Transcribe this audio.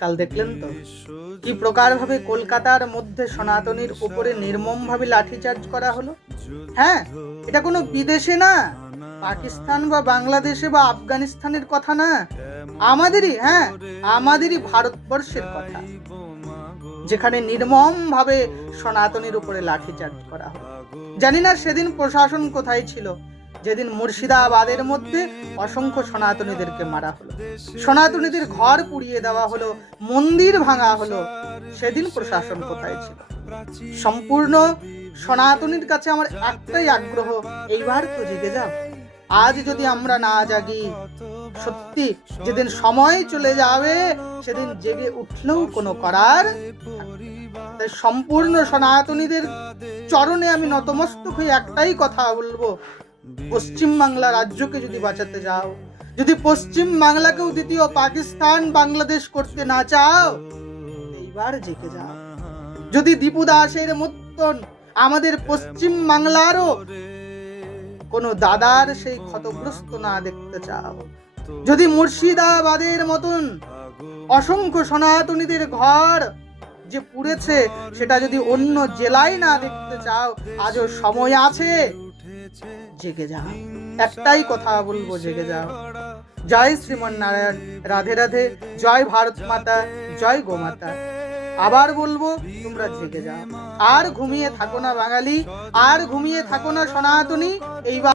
কাল দেখলেন তো কি প্রকার ভাবে কলকাতার মধ্যে সনাতনীর উপরে নির্মম ভাবে লাঠিচার্জ করা হলো। হ্যাঁ, এটা কোনো বিদেশে না, পাকিস্তান বা বাংলাদেশে বা আফগানিস্তানের কথা না, আমাদেরই ভারতবর্ষের কথা, যেখানে নির্মম ভাবে সনাতনীর উপরে লাঠিচার্জ করা হলো। জানি না সেদিন প্রশাসন কোথায় ছিল, যেদিন মুর্শিদাবাদের মধ্যে অসংখ্য সনাতনীদেরকে মারা হলো, সনাতনীদের ঘর পুড়িয়ে দেওয়া হলো, মন্দির ভাঙা হলো, সেদিন প্রশাসন কোথায় ছিল? সম্পূর্ণ সনাতনীর কাছে আমার একটাই আগ্রহ, এইবার তো জেগে যাও। আজ যদি আমরা না জাগি, সত্যি যেদিন সময় চলে যাবে সেদিন জেগে উঠলেও কোনো করার। তাই সম্পূর্ণ সনাতনীদের চরণে আমি নতমস্তক হয়ে একটাই কথা বলবো, পশ্চিম বাংলা রাজ্যকে যদি বাঁচাতে যাও, যদি পশ্চিম বাংলাকেও দ্বিতীয় পাকিস্তান বাংলাদেশ করতে না চাও, এইবার জেগে যাও। যদি দীপু দাসের মতন আমাদের পশ্চিম বাংলারও কোনো দাদার সেই ক্ষতগ্রস্ত না দেখতে চাও, যদি মুর্শিদাবাদের মতন অসংখ্য সনাতনীদের ঘর যে পুড়েছে সেটা যদি অন্য জেলায় না দেখতে চাও, আজও সময় আছে, জেগে যাও। একটাই কথা বলবো, জেগে যাও। জয় শ্রীমন নারায়ণ, রাধে রাধে, জয় ভারত মাতা, জয় গোমাতা। আবার বলবো, তোমরা জেগে যাও, আর ঘুমিয়ে থাকো না বাঙালি, আর ঘুমিয়ে থাকো না সনাতনী। এইবার